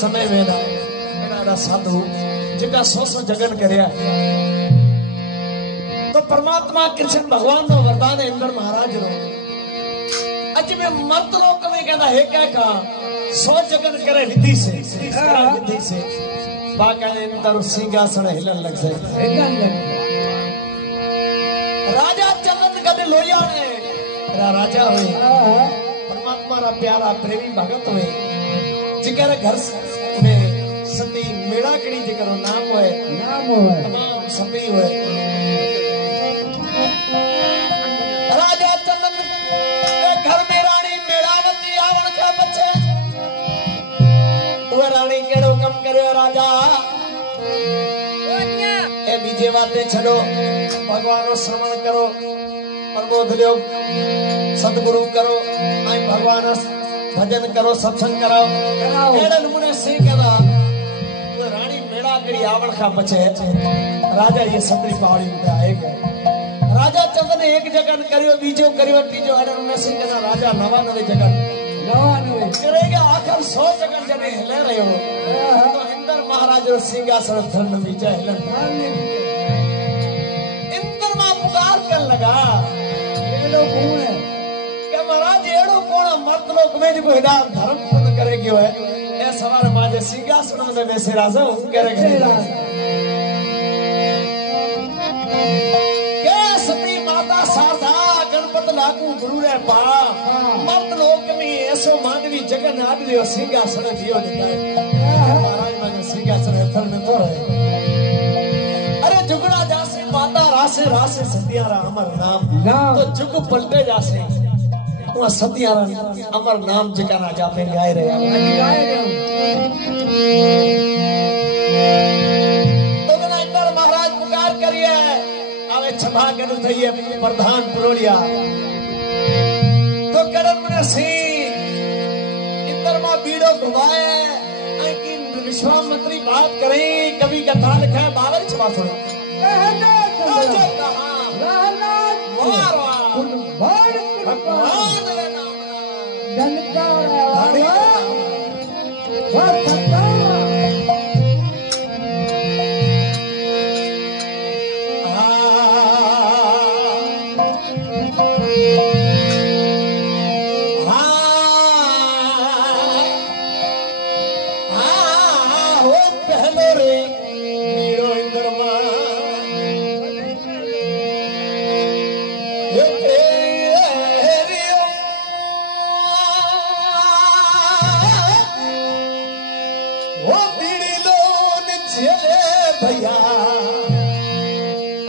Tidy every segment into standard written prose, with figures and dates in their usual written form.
समय में साधु जिका सो जगन करया तो परमात्मा कृष्ण भगवान नो वरदान इंद्र महाराज रो अज में मर्त लोक में कहता है क्या का सो जगन करे विधि से बाका ने इंद्र सिंहासन हिलन लग जाए राजा चंदन कदे लोया ने राजा हुए परमात्मा रा प्यारा प्रेमी भगत हुए जिकर घर में सती मेड़ाकड़ी जिकर नाम है तमाम सती हुए राजा चंदन घर में रानी मेड़ावती आवण का बच्चे वो रानी केड़ो कम करे राजा ए बीजे बातें छड़ो भगवान रो श्रवण करो प्रबोध लो सतगुरु करो आई भगवान भजन करो सत्संग कराओ एड़े नमूने से कदा वो रानी मेड़ा करी आवण खा बचे राजा ये सतरी पहाड़ी उठा एक राजा चंदन एक जगन करियो बीजो करियो तीजो एड़े नमूने से कदा राजा 99 जगन 99 करेगा आखिर 100 जगन जने हिले रहे हो तो इंद्र महाराज रो सिंहासन धन बीजा हिलन इंद्र मां पुकार कर लगा एड़ो कौन है के महाराज एड़ो कौन मर्द लोक में जो हिदा धर्म पूर्ण करे गयो है ए सवार माजे सिंहासन में बैसे राजा करे के सती माता शारदा गणपत लागू गुरु रे पा दियो सिंहासन दियो दिखाए महाराज माने सिंहासन हथर में तो रहे अरे जुगड़ा जासे माता रासे रासे सतियारा अमर नाम तो जुग पलटे जासे वहाँ सतियारा अमर नाम जका राजा पे गाए रहे तो इधर महाराज पुकार करिए आवे छभा कर थईए प्रधान पुरोड़िया तो करन ने सी इंदर मां बीड़ो घुमाए कि विश्वामित्री बात करें कभी कथा लिखा है बावर छभा सुनो भगवान रे नाम भैया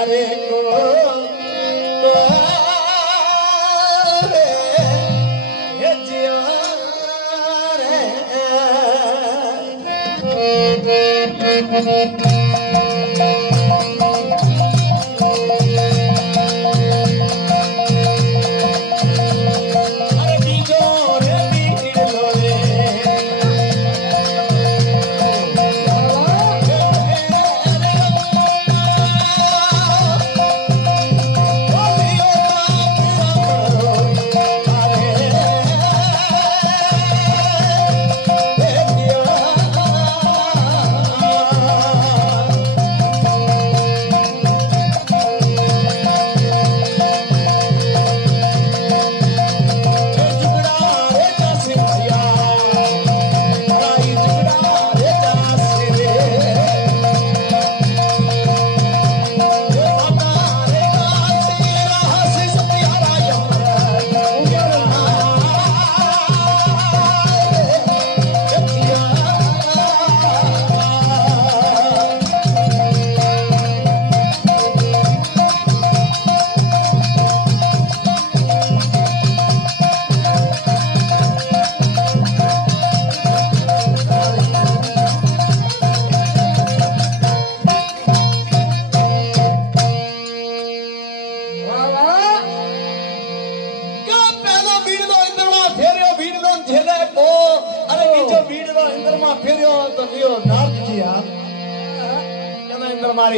अरे को ये जिया रे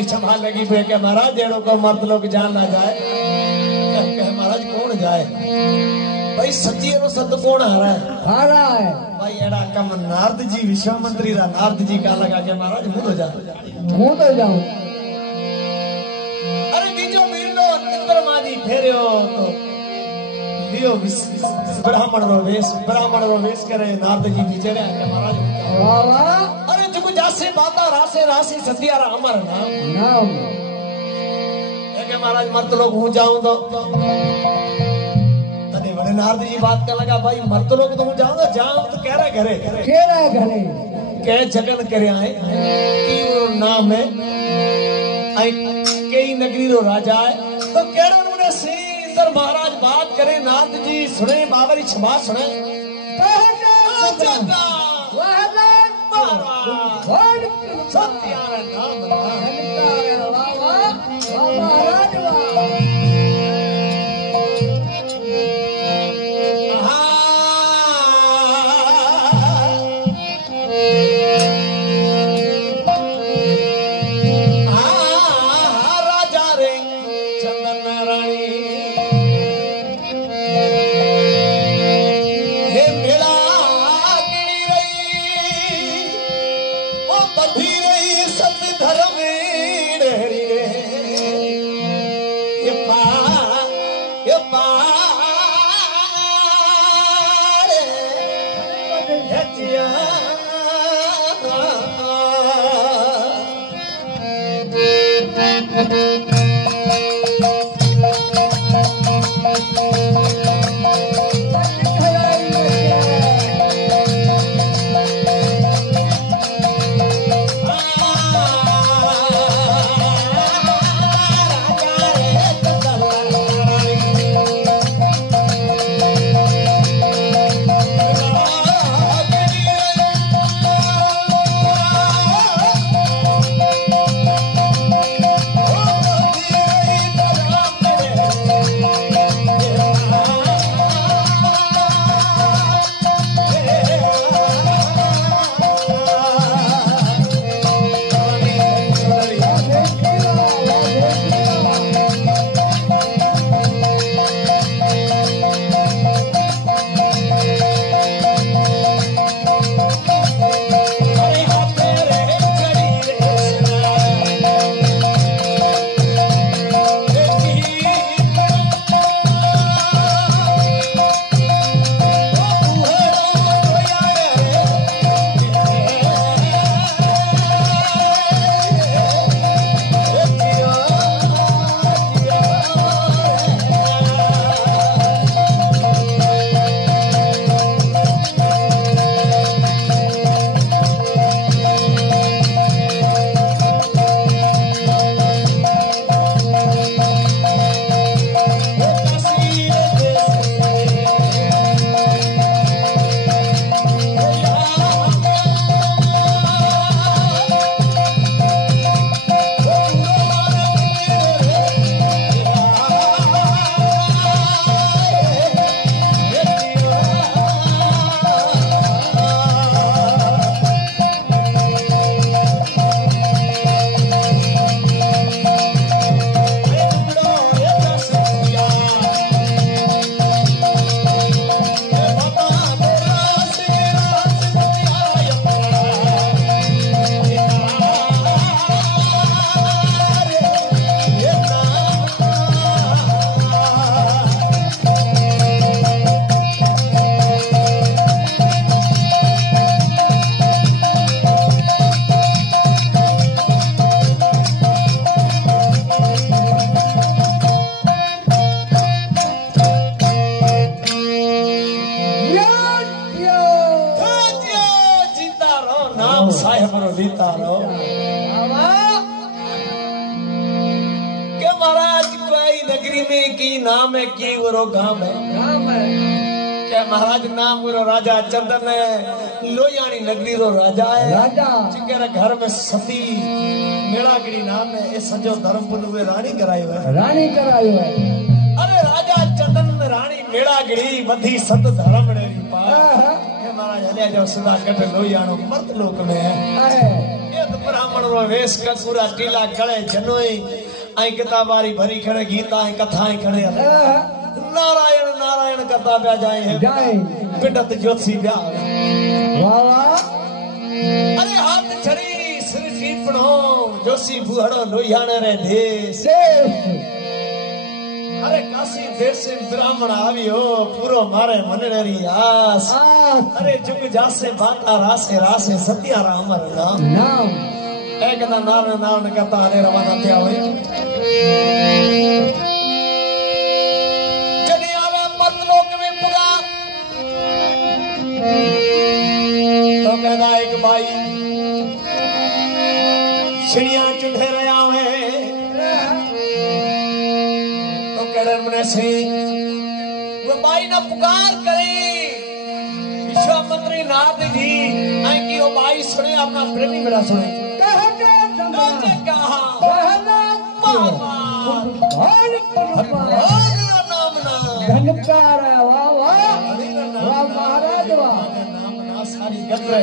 संभाल लगी पे के महाराज जेड़ो को मर्द लोग जान ना जाए कहे महाराज कौन जाए भाई सच्ची रो सत कौन हारा है भाई एड़ा कम नारद जी विश्वामित्री रा नारद जी का लगा के महाराज मुंह तो जाऊं अरे बीजो वीर लो इंद्र मादी फेरियो तो लियो ब्राह्मण रो वेश करे नारद जी बिचड़े के महाराज वाह वाह जासे बाता रासे रासे सतियारा अमर नाम के महाराज मर्द लोग हूं जाऊं तो तने बड़े नारद जी बात कर लगा भाई मर्द लोग तो हूं जाऊं तो कह रहा घरे कह जगन करे आए की वो नाम है आई कई नगरी रो राजा है तो केड़ा ने सी इंदर महाराज बात करे नारद जी सुने बाबरी छबा सुने जगा सत्यारा नाम राजा रे चंदन रानी हे मेला गिरी रही ओ बधी रही सत धर्म रे ये पा जिया लीता रहो बाबा के महाराज कोई नगरी में की नाम है की वो गांव है राम है के महाराज नाम वो राजा चंदन है लोयानी नगरी रो राजा है राजा जिनके घर में सती मेलागिरी नाम है ये सजो धर्मपुर में रानी करायो है रानी करायो है अरे राजा चंदन रानी मेलागिरी बधी सत धर्म रे पा ये महाराज हले जो सदा कट लोयानो मर्द लोक में है ये तो ब्राह्मण रो वेश का पूरा टीला गले जनोई आई किताबारी भरी खड़े गीता आई कथाएं खड़े नारायण नारायण करता पिया जाए है जाए पिटत ज्योति ब्याह बाबा अरे हाथ छड़ी सिर टीपणो जोशी बुहड़ो लोहियाण रे देश अरे काशी देश से ब्राह्मण आवियो पूरो मारे मनने री आस अरे जुग जासे बाटा रासे रासे सत्या राम नाम नाम एक ना नारायण नारायण करता अरे रवाना थे हुए जनी आवे मर्द लोक में पुगा तो कहना एक भाई चिड़िया चुढ़े रहा है तो कहने मने से वो भाई ना पुकार करे विश्वामित्री नाथ जी आई की वो भाई सुने अपना प्रेमी मेरा सुने धनकार वाह वाह वाह महाराज वाह नाम सारी गंगा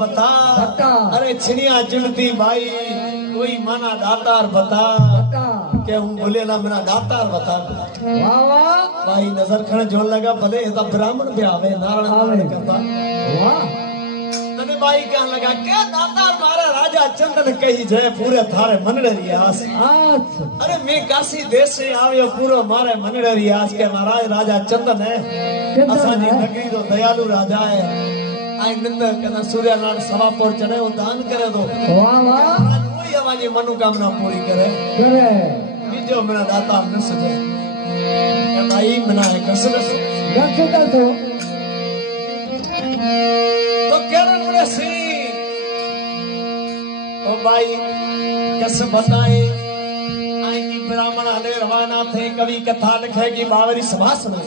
बता अरे छिनिया चुनती भाई कोई मना दातार बता के हूँ बोले ना मेरा दातार बता भाई नजर खड़ जोड़ लगा भले ब्राह्मण भी आवे नारायण करता बाई कहने लगा क्या दातार मारा राजा चंदन कही जय पूरे थारे मनडरी आस। अच्छा अरे मैं काशी देश से आवियो पूरो मारे मनडरी आस के महाराज राजा चंदन है असानी नगरी तो दयालु राजा है आई निंद कहना सूर्यनारायण सभापुर चढ़े वो दान करे दो वाह वाह कोई हमारी मनोकामना पूरी करे करे बीजो मेरा दाता न सजे भाई मना है कसम से गच्छ कर दो तो केरन में सी ओ भाई कैसे बताए आई की ब्राह्मण आने रवाना थे कवि कथा लिखेगी बावरी सभा सुना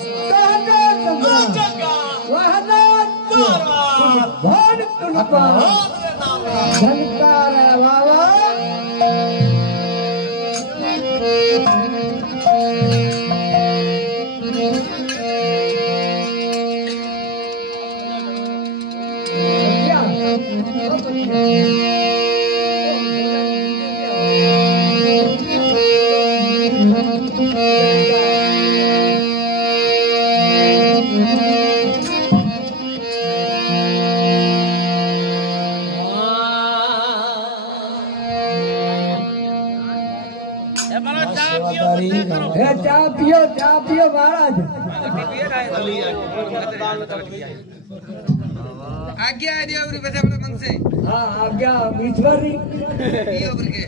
चा पियो महाराज आज्ञा है दिया उरी बसे बड़े मंग से हाँ आज्ञा ईश्वर ये उरी के